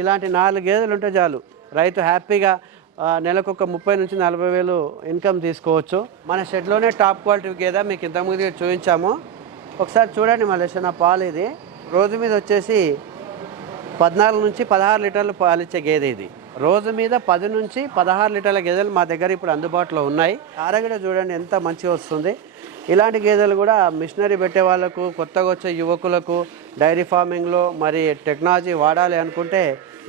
ఇలాంటి 4 గేదెలు ఉంటే చాలు రైతు హ్యాపీగా నెలకొక 30 నుంచి 40 వేలు ఇన్కమ్ తీసుకోవచ్చు. మన షెడ్లోనే టాప్ క్వాలిటీ గేదె మీకు ఇంతకుముందు చూపించాము. ఒకసారి చూడండి మలేషియా పాలు. ఇది రోజు మీద వచ్చేసి 14 నుంచి 16 లీటర్లు పాలిచ్చే గేదె. ఇది రోజు మీద 10 నుంచి 16 లీటర్ల గేదెలు మా దగ్గర ఇప్పుడు అందుబాటులో ఉన్నాయి. ఆరగడ చూడండి ఎంత మంచిగా వస్తుంది. ఇలాంటి గేదెలు కూడా మిషనరీ పెట్టే వాళ్ళకు, కొత్తగా వచ్చే యువకులకు, డైరీ ఫార్మింగ్లో మరి టెక్నాలజీ వాడాలి అనుకుంటే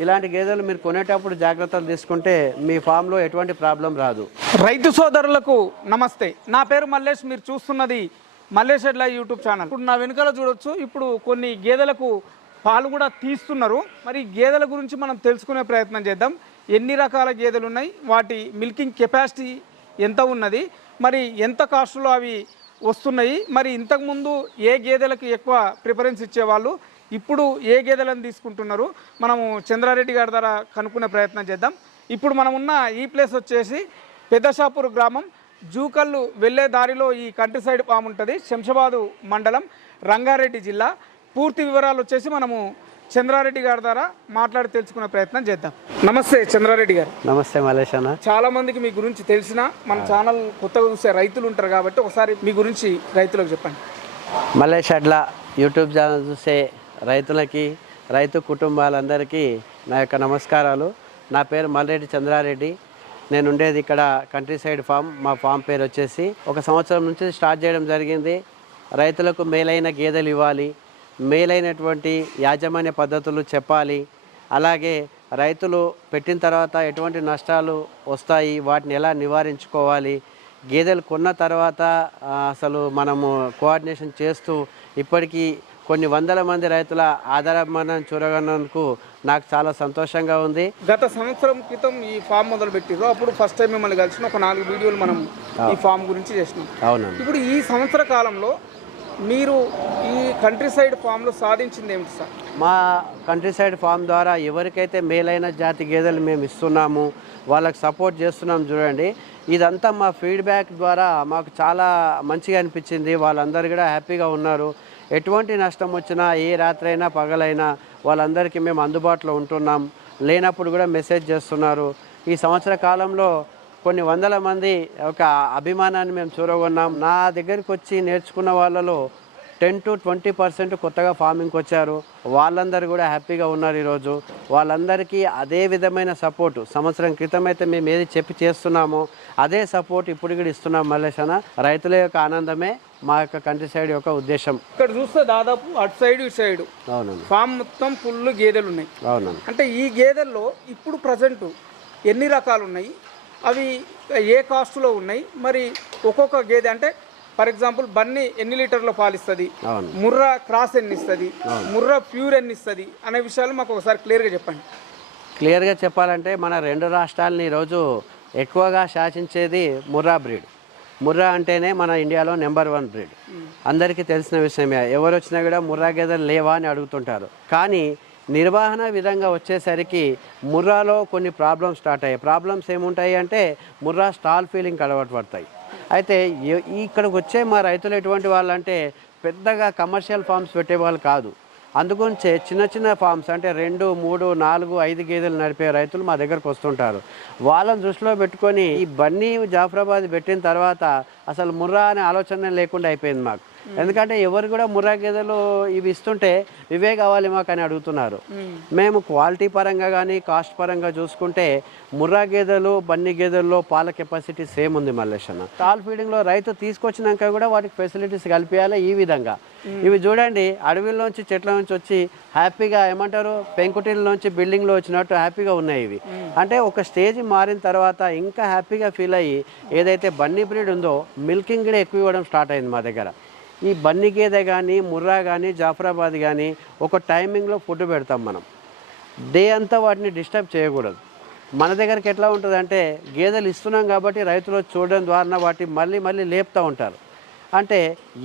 ఇలాంటి గేదెలు మీరు కొనేటప్పుడు జాగ్రత్తలు తీసుకుంటే మీ ఫామ్లో ఎటువంటి ప్రాబ్లం రాదు. రైతు సోదరులకు నమస్తే. నా పేరు మల్లేష్. మీరు చూస్తున్నది మల్లేష్ ఎడ్ల యూట్యూబ్ ఛానల్. ఇప్పుడు నా వెనుకల చూడొచ్చు, ఇప్పుడు కొన్ని గేదెలకు పాలు కూడా తీస్తున్నారు. మరి గేదెల గురించి మనం తెలుసుకునే ప్రయత్నం చేద్దాం. ఎన్ని రకాల గేదెలు ఉన్నాయి, వాటి మిల్కింగ్ కెపాసిటీ ఎంత ఉన్నది, మరి ఎంత కాస్ట్లో అవి వస్తున్నాయి, మరి ఇంతకుముందు ఏ గేదెలకు ఎక్కువ ప్రిఫరెన్స్ ఇచ్చేవాళ్ళు, ఇప్పుడు ఏ గేదెలను తీసుకుంటున్నారు, మనము చంద్రారెడ్డి గారి ద్వారా కనుక్కునే ప్రయత్నం చేద్దాం. ఇప్పుడు మనం ఉన్న ఈ ప్లేస్ వచ్చేసి పెద్దషాపూర్ గ్రామం, జూకల్లు వెళ్ళే దారిలో ఈ కంట్రీ సైడ్ ఫామ్ ఉంటుంది. శంషాబాదు మండలం, రంగారెడ్డి జిల్లా. పూర్తి వివరాలు వచ్చేసి మనము చంద్రారెడ్డి గారి ద్వారా మాట్లాడి తెలుసుకునే ప్రయత్నం చేద్దాం. నమస్తే చంద్రారెడ్డి గారు. నమస్తే మలేష్ అన్న. చాలా మందికి మీ గురించి తెలిసిన, మన ఛానల్ కొత్తగా చూసే రైతులు ఉంటారు కాబట్టి ఒకసారి మీ గురించి రైతులకు చెప్పండి. మలేష్ ఎడ్ల యూట్యూబ్ ఛానల్ చూసే రైతులకి, రైతు కుటుంబాలందరికీ నా యొక్క నమస్కారాలు. నా పేరు మల్రెడ్డి చంద్రారెడ్డి. నేను ఉండేది ఇక్కడ కంట్రీ సైడ్ ఫామ్. మా ఫామ్ పేరు వచ్చేసి 1 సంవత్సరం నుంచి స్టార్ట్ చేయడం జరిగింది. రైతులకు మేలైన గేదెలు ఇవ్వాలి, మేలైనటువంటి యాజమాన్య పద్ధతులు చెప్పాలి, అలాగే రైతులు పెట్టిన తర్వాత ఎటువంటి నష్టాలు వస్తాయి, వాటిని ఎలా నివారించుకోవాలి, గేదెలు కొన్న తర్వాత అసలు మనము కోఆర్డినేషన్ చేస్తూ ఇప్పటికీ కొన్ని వందల మంది రైతుల ఆధారమనం చూడగన్నందుకు నాకు చాలా సంతోషంగా ఉంది. గత సంవత్సరం క్రితం ఈ ఫామ్ మొదలు పెట్టిర్రు. అప్పుడు ఫస్ట్ టైం మిమ్మల్ని కలిసిన ఒక 4 వీడియోలు మనం ఈ ఫామ్ గురించి చేసినాం. అవునండి. ఇప్పుడు ఈ సంవత్సర కాలంలో మీరు ఈ కంట్రీ సైడ్ ఫామ్లో సాధించింది ఏమిటి సార్? మా కంట్రీ సైడ్ ఫామ్ ద్వారా ఎవరికైతే మేలైన జాతి గేదెలు మేము ఇస్తున్నాము, వాళ్ళకి సపోర్ట్ చేస్తున్నాం చూడండి. ఇదంతా మా ఫీడ్బ్యాక్ ద్వారా మాకు చాలా మంచిగా అనిపించింది. వాళ్ళందరూ కూడా హ్యాపీగా ఉన్నారు. ఎటువంటి నష్టం వచ్చినా, ఏ రాత్రైనా పగలైనా వాళ్ళందరికీ మేము అందుబాటులో ఉంటున్నాం. లేనప్పుడు కూడా మెసేజ్ చేస్తున్నారు. ఈ సంవత్సర కాలంలో కొన్ని వందల మంది ఒక అభిమానాన్ని మేము చూరగొన్నాం. నా దగ్గరికి వచ్చి నేర్చుకున్న వాళ్ళలో 10 to 20% కొత్తగా ఫార్మింగ్కి వచ్చారు. వాళ్ళందరూ కూడా హ్యాపీగా ఉన్నారు. ఈరోజు వాళ్ళందరికీ అదే విధమైన సపోర్టు సంవత్సరం క్రితం అయితే మేము ఏది చెప్పి చేస్తున్నామో అదే సపోర్ట్ ఇప్పుడు కూడా ఇస్తున్నాం. మల్లేషన రైతుల యొక్క ఆనందమే మా యొక్క కంట్రీ సైడ్ యొక్క ఉద్దేశం. ఇక్కడ చూస్తే దాదాపు అటు సైడ్ ఇటు సైడ్ అవునండి ఫామ్ మొత్తం ఫుల్ గేదెలు ఉన్నాయి. అవునండి. అంటే ఈ గేదెల్లో ఇప్పుడు ప్రజెంట్ ఎన్ని రకాలు ఉన్నాయి, అవి ఏ కాస్ట్లో ఉన్నాయి, మరి ఒక్కొక్క గేదె అంటే ఫర్ ఎగ్జాంపుల్ బన్నీ ఎన్ని లీటర్లో పాలిస్తుంది, ముర్రా క్రాస్ ఎన్ని ఇస్తుంది, ముర్రా ప్యూర్ ఎన్ని ఇస్తుంది అనే విషయాలు మాకు ఒకసారి క్లియర్గా చెప్పండి. క్లియర్గా చెప్పాలంటే మన 2 రాష్ట్రాలని ఈరోజు ఎక్కువగా శాసించేది ముర్రా బ్రీడ్. ముర్రా అంటేనే మన ఇండియాలో నెంబర్ 1 బ్రీడ్. అందరికీ తెలిసిన విషయమే. ఎవరు వచ్చినా కూడా ముర్రా గేదెలు లేవా అని అడుగుతుంటారు. కానీ నిర్వహణ విధంగా వచ్చేసరికి ముర్రాలో కొన్ని ప్రాబ్లమ్స్ స్టార్ట్ అయ్యాయి. ప్రాబ్లమ్స్ ఏముంటాయి అంటే ముర్రా స్టాల్ ఫీలింగ్ అలవాటు పడతాయి. అయితే ఇక్కడికి వచ్చే మా రైతులు ఎటువంటి వాళ్ళు అంటే పెద్దగా కమర్షియల్ ఫార్మ్స్ పెట్టేవాళ్ళు కాదు. అందుగురించే చిన్న చిన్న ఫార్మ్స్ అంటే 2, 3, 4, 5 గేదెలు నడిపే రైతులు మా దగ్గరకు వస్తుంటారు. వాళ్ళని దృష్టిలో పెట్టుకొని ఈ బన్నీ జాఫరాబాద్ పెట్టిన తర్వాత అసలు ముర్రా అనే ఆలోచన లేకుండా అయిపోయింది మాకు. ఎందుకంటే ఎవరు కూడా ముర్రా గేదెలు ఇవి ఇస్తుంటే ఇవే కావాలి మాకు అని అడుగుతున్నారు. మేము క్వాలిటీ పరంగా కానీ కాస్ట్ పరంగా చూసుకుంటే ముర్రా గేదెలు బన్నీ గేదెల్లో పాల కెపాసిటీ సేమ్ ఉంది మల్లేష్ అన్న. స్టాల్ ఫీడింగ్లో రైతు తీసుకొచ్చినాక కూడా వాటికి ఫెసిలిటీస్ కల్పించాలి. ఈ విధంగా ఇవి చూడండి, అడవిలోంచి చెట్ల నుంచి వచ్చి హ్యాపీగా ఏమంటారు పెంకుటిల్లోంచి బిల్డింగ్లో వచ్చినట్టు హ్యాపీగా ఉన్నాయి ఇవి. అంటే ఒక స్టేజ్ మారిన తర్వాత ఇంకా హ్యాపీగా ఫీల్ అయ్యి ఏదైతే బన్నీ బ్రీడ్ ఉందో మిల్కింగ్ కూడా ఎక్కువ ఇవ్వడం స్టార్ట్ అయింది మా దగ్గర. ఈ బన్నీ గేదె కానీ ముర్రా కానీ జాఫరాబాద్ కానీ ఒక టైమింగ్లో ఫుడ్ పెడతాం మనం. డే అంతా వాటిని డిస్టర్బ్ చేయకూడదు. మన దగ్గరికి ఎట్లా ఉంటుందంటే గేదెలు ఇస్తున్నాం కాబట్టి రైతులు చూడడం ద్వారా వాటి మళ్ళీ లేపుతూ ఉంటారు. అంటే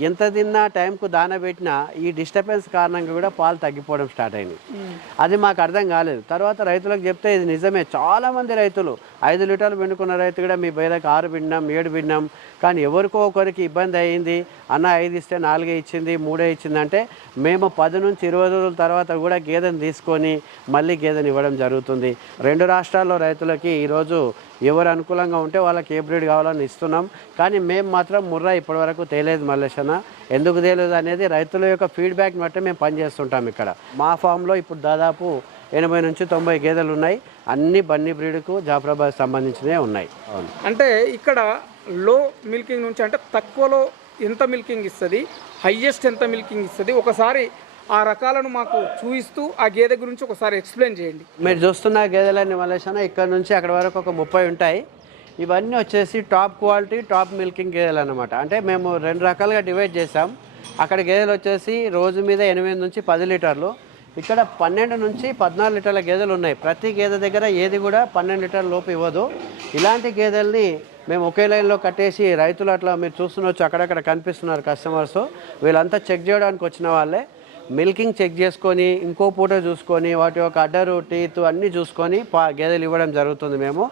ఎంత తిన్నా టైంకు దాన పెట్టినా ఈ డిస్టర్బెన్స్ కారణంగా కూడా పాలు తగ్గిపోవడం స్టార్ట్ అయింది. అది మాకు అర్థం కాలేదు. తర్వాత రైతులకు చెప్తే ఇది నిజమే. చాలామంది రైతులు 5 లీటర్లు పిండుకున్న రైతు కూడా మీ బయటకు 6 పిండినాం 7 పిండినాం, కానీ ఎవరికో ఒకరికి ఇబ్బంది అయ్యింది, అన్న 5 ఇస్తే 4 ఇచ్చింది 3 ఇచ్చిందంటే మేము 10 నుంచి 20 రోజుల తర్వాత కూడా గేదెను తీసుకొని మళ్ళీ గేదెని ఇవ్వడం జరుగుతుంది. 2 రాష్ట్రాల్లో రైతులకి ఈరోజు ఎవరు అనుకూలంగా ఉంటే వాళ్ళకి ఏ బ్రీడ్ కావాలని ఇస్తున్నాం. కానీ మేము మాత్రం ముర్రా ఇప్పటివరకు తేలేదు మల్లేశన్న. ఎందుకు తేలేదు అనేది రైతుల యొక్క ఫీడ్బ్యాక్ని బట్టి మేము పనిచేస్తుంటాం. ఇక్కడ మా ఫామ్లో ఇప్పుడు దాదాపు 80 నుంచి 90 గేదెలు ఉన్నాయి. అన్ని బన్నీ బ్రీడ్కు జాఫ్రాబాద్ సంబంధించినవి ఉన్నాయి. అంటే ఇక్కడ లో మిల్కింగ్ నుంచి అంటే తక్కువలో ఎంత మిల్కింగ్ ఇస్తుంది, హయ్యెస్ట్ ఎంత మిల్కింగ్ ఇస్తుంది, ఒకసారి ఆ రకాలను మాకు చూపిస్తూ ఆ గేదె గురించి ఒకసారి ఎక్స్ప్లెయిన్ చేయండి. మీరు చూస్తున్న గేదెలన్నీ మల్లేశన్న ఇక్కడ నుంచి అక్కడ వరకు ఒక 30 ఉంటాయి. ఇవన్నీ వచ్చేసి టాప్ క్వాలిటీ టాప్ మిల్కింగ్ గేదెలు అన్నమాట. అంటే మేము 2 రకాలుగా డివైడ్ చేసాం. అక్కడ గేదెలు వచ్చేసి రోజు మీద 8 నుంచి 10 లీటర్లు, ఇక్కడ 12 నుంచి 14 లీటర్ల గేదెలు ఉన్నాయి. ప్రతి గేదె దగ్గర ఏది కూడా 12 లీటర్ల లోపు ఇవ్వదు. ఇలాంటి గేదెల్ని మేము ఒకే లైన్లో కట్టేసి రైతులు అట్లా మీరు చూస్తున్నవచ్చు అక్కడక్కడ కనిపిస్తున్నారు కస్టమర్స్, వీళ్ళంతా చెక్ చేయడానికి వచ్చిన వాళ్ళే. మిల్కింగ్ చెక్ చేసుకొని ఇంకో పూట చూసుకొని వాటి యొక్క అడ్డరు టీత్ అన్నీ చూసుకొని గేదెలు ఇవ్వడం జరుగుతుంది. మేము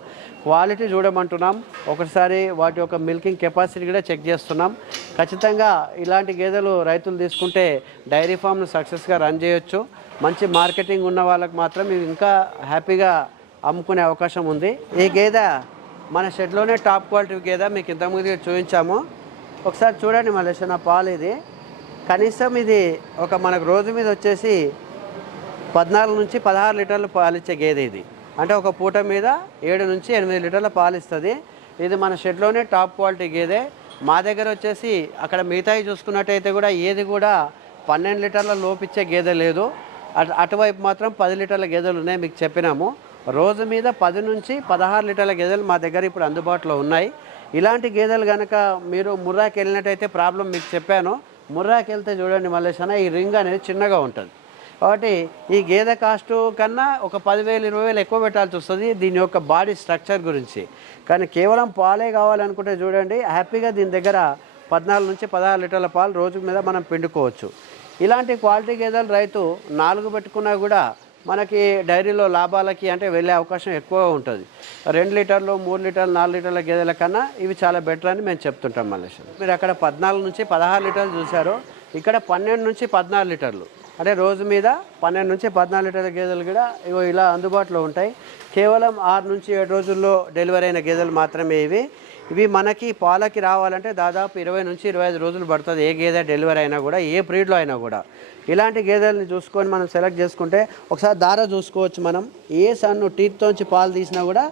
క్వాలిటీ చూడమంటున్నాం, ఒకసారి వాటి యొక్క మిల్కింగ్ కెపాసిటీ కూడా చెక్ చేస్తున్నాం. ఖచ్చితంగా ఇలాంటి గేదెలు రైతులు తీసుకుంటే డైరీ ఫామ్ను సక్సెస్గా రన్ చేయొచ్చు. మంచి మార్కెటింగ్ ఉన్న వాళ్ళకి మాత్రం ఇవి ఇంకా హ్యాపీగా అమ్ముకునే అవకాశం ఉంది. ఈ గేదె మన షెడ్లోనే టాప్ క్వాలిటీ గేదె మీకు ఇంతకుముందు చూపించాము. ఒకసారి చూడండి మల్లేశన్న, పాలు ఇది కనీసం ఇది ఒక మనకు రోజు మీద వచ్చేసి 14 నుంచి 16 లీటర్లు పాలిచ్చే గేదె ఇది. అంటే ఒక పూట మీద 7 నుంచి 8 లీటర్ల పాలు ఇస్తుంది. ఇది మన షెడ్లోనే టాప్ క్వాలిటీ గేదె. మా దగ్గర వచ్చేసి అక్కడ మిగతాయి చూసుకున్నట్టయితే కూడా ఏది కూడా 12 లీటర్ల లోపిచ్చే గేదె లేదు. అటువైపు మాత్రం 10 లీటర్ల గేదెలు ఉన్నాయి. మీకు చెప్పినాము రోజు మీద 10 నుంచి 16 లీటర్ల గేదెలు మా దగ్గర ఇప్పుడు అందుబాటులో ఉన్నాయి. ఇలాంటి గేదెలు కనుక మీరు ముర్రాకి వెళ్ళినట్టయితే ప్రాబ్లం మీకు చెప్పాను. ముర్రాకి వెళ్తే చూడండి మల్లేశన్న, ఈ రింగ్ అనేది చిన్నగా ఉంటుంది. కాబట్టి ఈ గేదె కాస్ట్ కన్నా ఒక 10,000 20,000 ఎక్కువ పెట్టాల్సి వస్తుంది దీని యొక్క బాడీ స్ట్రక్చర్ గురించి. కానీ కేవలం పాలే కావాలనుకుంటే చూడండి హ్యాపీగా దీని దగ్గర 14 నుంచి 16 లీటర్ల పాలు రోజు మీద మనం పిండుకోవచ్చు. ఇలాంటి క్వాలిటీ గేదెలు రైతు 4 పెట్టుకున్నా కూడా మనకి డైరీలో లాభాలకి అంటే వెళ్ళే అవకాశం ఎక్కువగా ఉంటుంది. 2 లీటర్లు 3 లీటర్లు 4 లీటర్ల గేదెల కన్నా ఇవి చాలా బెటర్ అని మేము చెప్తుంటాం మల్లేశ్వరం. మీరు అక్కడ 14 నుంచి 16 లీటర్లు చూశారు, ఇక్కడ 12 నుంచి 14 లీటర్లు అంటే రోజు మీద 12 నుంచి 14 లీటర్ల గేదెలు కూడా ఇగో ఇలా అందుబాటులో ఉంటాయి. కేవలం 6 నుంచి 7 రోజుల్లో డెలివరీ అయిన గేదెలు మాత్రమే ఇవి మనకి పాలకి రావాలంటే దాదాపు 20 నుంచి 25 రోజులు పడుతుంది. ఏ గేదె డెలివరీ అయినా కూడా ఏ బ్రీడ్లో అయినా కూడా. ఇలాంటి గేదెల్ని చూసుకొని మనం సెలెక్ట్ చేసుకుంటే ఒకసారి దార చూసుకోవచ్చు. మనం ఏ సన్ను టీత్లోంచి పాలు తీసినా కూడా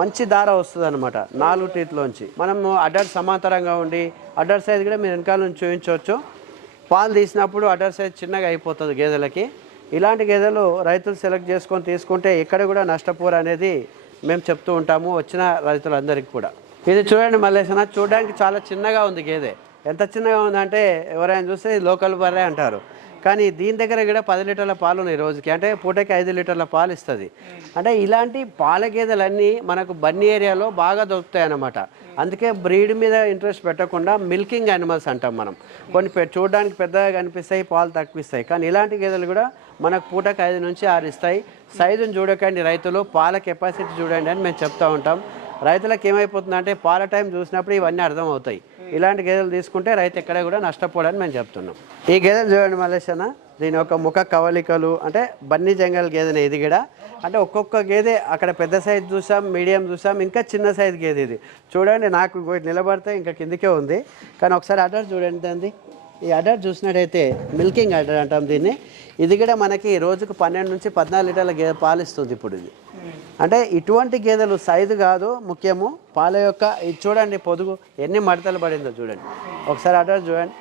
మంచి దార వస్తుంది అనమాట. 4 టీత్లోంచి మనం అడ్డర్ సమాంతరంగా ఉండి అడ్డర్ సైజ్ కూడా మీరు వెనకాల నుంచి చూపించవచ్చు. పాలు తీసినప్పుడు అడ్డర్ సైజ్ చిన్నగా అయిపోతుంది గేదెలకి. ఇలాంటి గేదెలు రైతులు సెలెక్ట్ చేసుకొని తీసుకుంటే ఎక్కడ కూడా నష్టపోరు అనేది మేము చెప్తూ ఉంటాము వచ్చిన రైతులందరికీ కూడా. ఇది చూడండి మల్లేశన్న, చూడడానికి చాలా చిన్నగా ఉంది గేదె. ఎంత చిన్నగా ఉందంటే ఎవరైనా చూస్తే లోకల్ బర్రె అంటారు. కానీ దీని దగ్గర కూడా 10 లీటర్ల పాలు ఉన్నాయి రోజుకి. అంటే పూటకి 5 లీటర్ల పాలు ఇస్తుంది. అంటే ఇలాంటి పాల గేదెలన్నీ మనకు బన్నీ ఏరియాలో బాగా దొరుకుతాయి అన్నమాట. అందుకే బ్రీడ్ మీద ఇంట్రెస్ట్ పెట్టకుండా మిల్కింగ్ యానిమల్స్ అంటాం మనం. కొన్ని చూడడానికి పెద్దగా కనిపిస్తాయి, పాలు తక్కువ ఇస్తాయి. కానీ ఇలాంటి గేదెలు కూడా మనకు పూటకి 5 నుంచి 6 ఇస్తాయి. సైజుని చూడకండి రైతులు, పాల కెపాసిటీ చూడండి అని మేము చెప్తూ ఉంటాం. రైతులకు ఏమైపోతుందంటే పాల టైం చూసినప్పుడు ఇవన్నీ అర్థమవుతాయి. ఇలాంటి గేదెలు తీసుకుంటే రైతు ఎక్కడ కూడా నష్టపోవడానికి మేము చెప్తున్నాం. ఈ గేదెలు చూడండి మల్లేశన్న, దీని యొక్క ముఖ కవలికలు అంటే బన్నీ జంగల్ గేదెనే ఇది కూడా. అంటే ఒక్కొక్క గేదె అక్కడ పెద్ద సైజు చూసాం, మీడియం చూసాం, ఇంకా చిన్న సైజు గేదె ఇది చూడండి. నాకు నిలబడితే ఇంకా కిందికే ఉంది. కానీ ఒకసారి అడ్డర్ చూడండి దాన్ని. ఈ అడ్డర్ చూసినట్టయితే మిల్కింగ్ అడ్డర్ అంటాం దీన్ని. ఇది కూడా మనకి రోజుకు 12 నుంచి 14 లీటర్ల గేదె పాలు ఇస్తుంది ఇప్పుడు ఇది. అంటే ఇటువంటి గేదెలు సైజు కాదు ముఖ్యము, పాల యొక్క ఇది చూడండి పొదుగు ఎన్ని మడతలు పడిందో చూడండి. ఒకసారి అడ్డర్ చూడండి.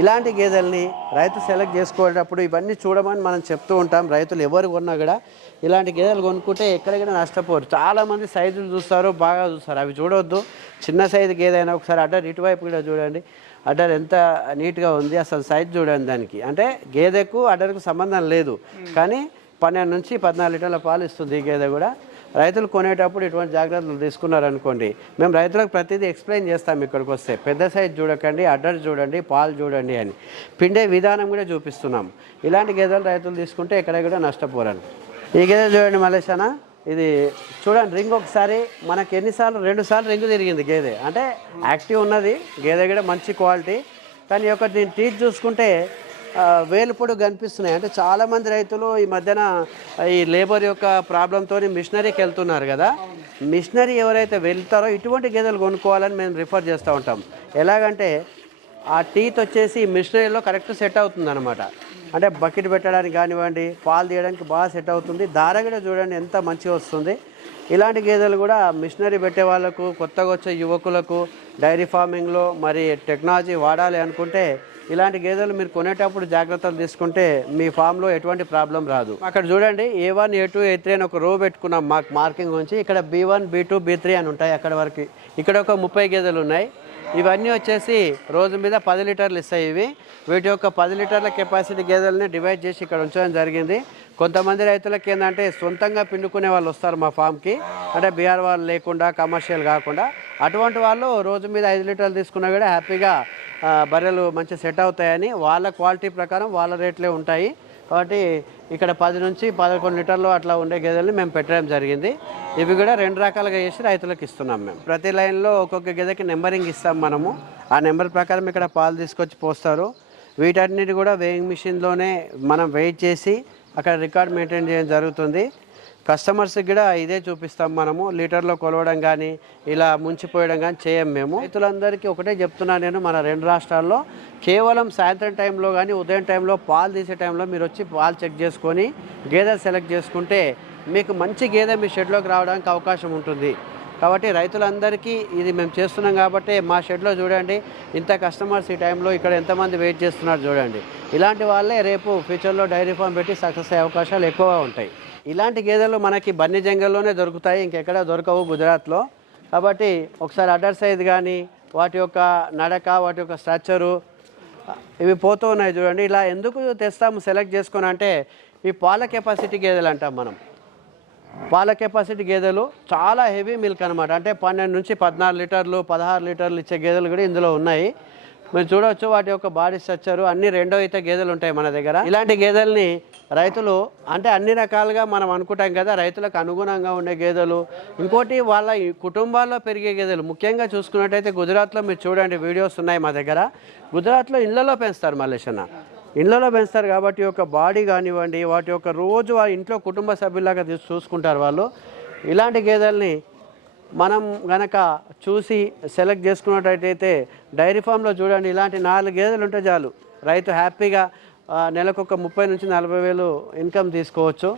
ఇలాంటి గేదెల్ని రైతు సెలెక్ట్ చేసుకునేటప్పుడు ఇవన్నీ చూడమని మనం చెప్తూ ఉంటాం. రైతులు ఎవరు కొన్నా కూడా ఇలాంటి గేదెలు కొనుక్కుంటే ఎక్కడికైనా నష్టపోరు. చాలామంది సైజులు చూస్తారు, బాగా చూస్తారు, అవి చూడొద్దు. చిన్న సైజు గేదె అయినా ఒకసారి అడ్డర్ ఇటువైపు కూడా చూడండి. అడ్డర్ ఎంత నీట్గా ఉంది, అసలు సైజు చూడండి దానికి. అంటే గేదెకు అడ్డర్కు సంబంధం లేదు, కానీ 12 నుంచి 14 లీటర్ల పాలు ఇస్తుంది ఈ గేదె కూడా. రైతులు కొనేటప్పుడు ఇటువంటి జాగ్రత్తలు తీసుకున్నారనుకోండి, మేము రైతులకు ప్రతిదీ ఎక్స్ప్లెయిన్ చేస్తాం. ఇక్కడికి వస్తే పెద్ద సైజ్ చూడకండి, అడ్డర్ చూడండి, పాలు చూడండి అని పిండే విధానం కూడా చూపిస్తున్నాం. ఇలాంటి గేదెలు రైతులు తీసుకుంటే ఎక్కడ కూడా నష్టపోరని. ఈ గేదె చూడండి మలేషానా, ఇది చూడండి రింగ్ ఒకసారి మనకి ఎన్నిసార్లు 2 సార్లు రింగ్ తిరిగింది గేదె. అంటే యాక్టివ్ ఉన్నది గేదె కూడా మంచి క్వాలిటీ. కానీ ఒక దీని టీత్ చూసుకుంటే వేలుపొడు కనిపిస్తున్నాయి. అంటే చాలామంది రైతులు ఈ మధ్యన ఈ లేబర్ యొక్క ప్రాబ్లంతో మిషనరీకి వెళ్తున్నారు కదా. మిషనరీ ఎవరైతే వెళ్తారో ఇటువంటి గేదెలు కొనుక్కోవాలని మేము రిఫర్ చేస్తూ ఉంటాం. ఎలాగంటే ఆ టీత్ వచ్చేసి మిషనరీలో కరెక్ట్ సెట్ అవుతుంది అనమాట. అంటే బకెట్ పెట్టడానికి కానివ్వండి, పాలు తీయడానికి బాగా సెట్ అవుతుంది. దార కూడా చూడండి ఎంత మంచిగా వస్తుంది. ఇలాంటి గేదెలు కూడా మిషనరీ పెట్టే వాళ్ళకు, కొత్తగా వచ్చే యువకులకు డైరీ ఫార్మింగ్లో మరి టెక్నాలజీ వాడాలి అనుకుంటే ఇలాంటి గేదెలు మీరు కొనేటప్పుడు జాగ్రత్తలు తీసుకుంటే మీ ఫామ్లో ఎటువంటి ప్రాబ్లం రాదు. అక్కడ చూడండి A1, A2, A3 అని ఒక రో పెట్టుకున్నాం మాకు మార్కింగ్ ఉంచి. ఇక్కడ B1, B2, B3 అని ఉంటాయి అక్కడ వరకు. ఇక్కడ ఒక 30 గేదెలు ఉన్నాయి. ఇవన్నీ వచ్చేసి రోజు మీద 10 లీటర్లు ఇస్తాయి. వీటి యొక్క 10 లీటర్ల కెపాసిటీ గేదెలని డివైడ్ చేసి ఇక్కడ ఉంచడం జరిగింది. కొంతమంది రైతులకి ఏంటంటే సొంతంగా పిండుకునే వాళ్ళు వస్తారు మా ఫామ్కి, అంటే బీఆర్ వాళ్ళు లేకుండా కమర్షియల్ కాకుండా. అటువంటి వాళ్ళు రోజు మీద 5 లీటర్లు తీసుకున్నా కూడా హ్యాపీగా బర్రెలు మంచి సెట్ అవుతాయని వాళ్ళ క్వాలిటీ ప్రకారం వాళ్ళ రేట్లే ఉంటాయి. కాబట్టి ఇక్కడ 10 నుంచి 11 లీటర్లు అట్లా ఉండే గేదెల్ని మేము పెట్టడం జరిగింది. ఇవి కూడా 2 రకాలుగా చేసి రైతులకు ఇస్తున్నాం మేము. ప్రతి లైన్లో ఒక్కొక్క గేదెకి నెంబరింగ్ ఇస్తాం మనము. ఆ నెంబర్ ప్రకారం ఇక్కడ పాలు తీసుకొచ్చి పోస్తారు. వీటన్నిటి కూడా వేయింగ్ మిషన్లోనే మనం వెయిట్ చేసి అక్కడ రికార్డ్ మెయింటైన్ చేయడం జరుగుతుంది. కస్టమర్స్కి కూడా ఇదే చూపిస్తాం మనము. లీటర్లో కొలవడం కానీ ఇలా ముంచిపోయడం కానీ చేయం మేము. రైతులందరికీ ఒకటే చెప్తున్నాను నేను, మన 2 రాష్ట్రాల్లో కేవలం సాయంత్రం టైంలో కానీ ఉదయం టైంలో పాలు తీసే టైంలో మీరు వచ్చి పాలు చెక్ చేసుకొని గేదె సెలెక్ట్ చేసుకుంటే మీకు మంచి గేదె మీ షెడ్లోకి రావడానికి అవకాశం ఉంటుంది. కాబట్టి రైతులందరికీ ఇది మేము చేస్తున్నాం కాబట్టి మా షెడ్లో చూడండి ఇంత కస్టమర్స్ ఈ టైంలో ఇక్కడ ఎంతమంది వెయిట్ చేస్తున్నారు చూడండి. ఇలాంటి వాళ్ళే రేపు ఫ్యూచర్లో డైరీ ఫామ్ పెట్టి సక్సెస్ అయ్యే అవకాశాలు ఎక్కువగా ఉంటాయి. ఇలాంటి గేదెలు మనకి బన్నీ జంగల్లోనే దొరుకుతాయి, ఇంకెక్కడ దొరకవు గుజరాత్లో. కాబట్టి ఒకసారి అడ్డర్ సైజ్ కానీ వాటి యొక్క నడక, వాటి యొక్క స్ట్రక్చరు ఇవి పోతూ ఉన్నాయి చూడండి. ఇలా ఎందుకు తెస్తాము సెలెక్ట్ చేసుకొని అంటే ఈ పాల కెపాసిటీ గేదెలు అంటాం మనం. పాల కెపాసిటీ గేదెలు చాలా హెవీ మిల్క్ అనమాట. అంటే 12 నుంచి 14 లీటర్లు 16 లీటర్లు ఇచ్చే గేదెలు కూడా ఇందులో ఉన్నాయి. మీరు చూడవచ్చు వాటి యొక్క బాడీ స్ట్రక్చరు అన్ని 2వ ఈత గేదెలు ఉంటాయి మన దగ్గర. ఇలాంటి గేదెల్ని రైతులు అంటే అన్ని రకాలుగా మనం అనుకుంటాం కదా, రైతులకు అనుగుణంగా ఉండే గేదెలు. ఇంకోటి వాళ్ళ కుటుంబాల్లో పెరిగే గేదెలు ముఖ్యంగా చూసుకున్నట్టయితే గుజరాత్లో మీరు చూడండి వీడియోస్ ఉన్నాయి మా దగ్గర. గుజరాత్లో ఇళ్లలో పెంచుతారు మల్లేశన్న, ఇళ్లలో పెంచుతారు కాబట్టి యొక్క బాడీ కానివ్వండి వాటి యొక్క రోజు వారి ఇంట్లో కుటుంబ సభ్యులాగా చూసుకుంటారు వాళ్ళు. ఇలాంటి గేదెల్ని మనం గనక చూసి సెలెక్ట్ చేసుకున్నట్టయితే డైరీ ఫామ్లో చూడండి ఇలాంటి 4 గేదెలు ఉంటే చాలు రైతు హ్యాపీగా నెలకొక 30 నుంచి 40 వేలు ఇన్కమ్ తీసుకోవచ్చు.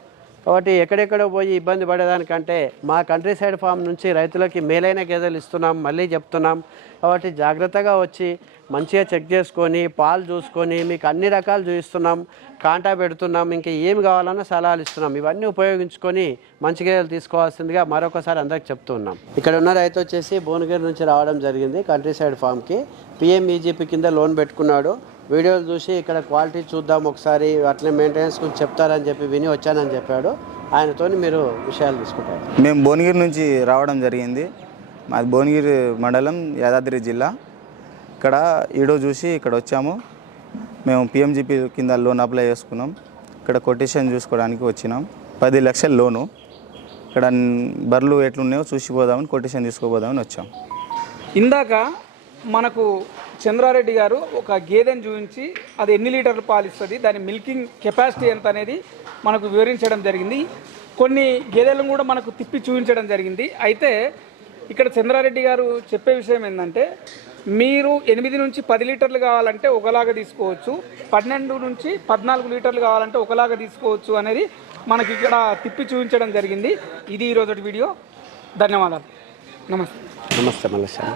కాబట్టి ఎక్కడెక్కడో పోయి ఇబ్బంది పడేదానికంటే మా కంట్రీ సైడ్ ఫామ్ నుంచి రైతులకి మేలైన గేదెలు ఇస్తున్నాం, మళ్ళీ చెప్తున్నాం. కాబట్టి జాగ్రత్తగా వచ్చి మంచిగా చెక్ చేసుకొని పాలు చూసుకొని మీకు అన్ని రకాలు చూపిస్తున్నాం, కాంటా పెడుతున్నాం, ఇంకా ఏమి కావాలన్నా సలహాలు ఇస్తున్నాం. ఇవన్నీ ఉపయోగించుకొని మంచి గేదెలు తీసుకోవాల్సిందిగా మరొకసారి అందరికి చెప్తున్నాం. ఇక్కడ ఉన్న రైతు వచ్చేసి భువనగిరి నుంచి రావడం జరిగింది కంట్రీ సైడ్ ఫామ్కి. PMEGP కింద లోన్ పెట్టుకున్నాడు. వీడియోలు చూసి ఇక్కడ క్వాలిటీ చూద్దాం ఒకసారి, అట్లే మెయింటెనెన్స్ గురించి చెప్తారని చెప్పి విని వచ్చానని చెప్పాడు. ఆయనతో మీరు విషయాలు తీసుకుంటారు. మేము భువనగిరి నుంచి రావడం జరిగింది. మాది భువనగిరి మండలం, యాదాద్రి జిల్లా. ఇక్కడ ఈడో చూసి ఇక్కడ వచ్చాము. మేము PMGP కింద లోన్ అప్లై చేసుకున్నాం. ఇక్కడ కొటేషన్ చూసుకోవడానికి వచ్చినాం. 10 లక్షల లోను. ఇక్కడ బర్రెలు ఎట్లున్నాయో చూసిపోదామని కొటేషన్ తీసుకోపోదామని వచ్చాం. ఇందాక మనకు చంద్రారెడ్డి గారు ఒక గేదెని చూపించి అది ఎన్ని లీటర్లు పాలు ఇస్తుంది, దాని మిల్కింగ్ కెపాసిటీ ఎంత అనేది మనకు వివరించడం జరిగింది. కొన్ని గేదెలను కూడా మనకు తిప్పి చూపించడం జరిగింది. అయితే ఇక్కడ చంద్రారెడ్డి గారు చెప్పే విషయం ఏంటంటే మీరు 8 నుంచి 10 లీటర్లు కావాలంటే ఒకలాగా తీసుకోవచ్చు, 12 నుంచి 14 లీటర్లు కావాలంటే ఒకలాగా తీసుకోవచ్చు అనేది మనకి ఇక్కడ తిప్పి చూపించడం జరిగింది. ఇది ఈరోజు వీడియో. ధన్యవాదాలు. నమస్తే. నమస్తే మల్లేశ్.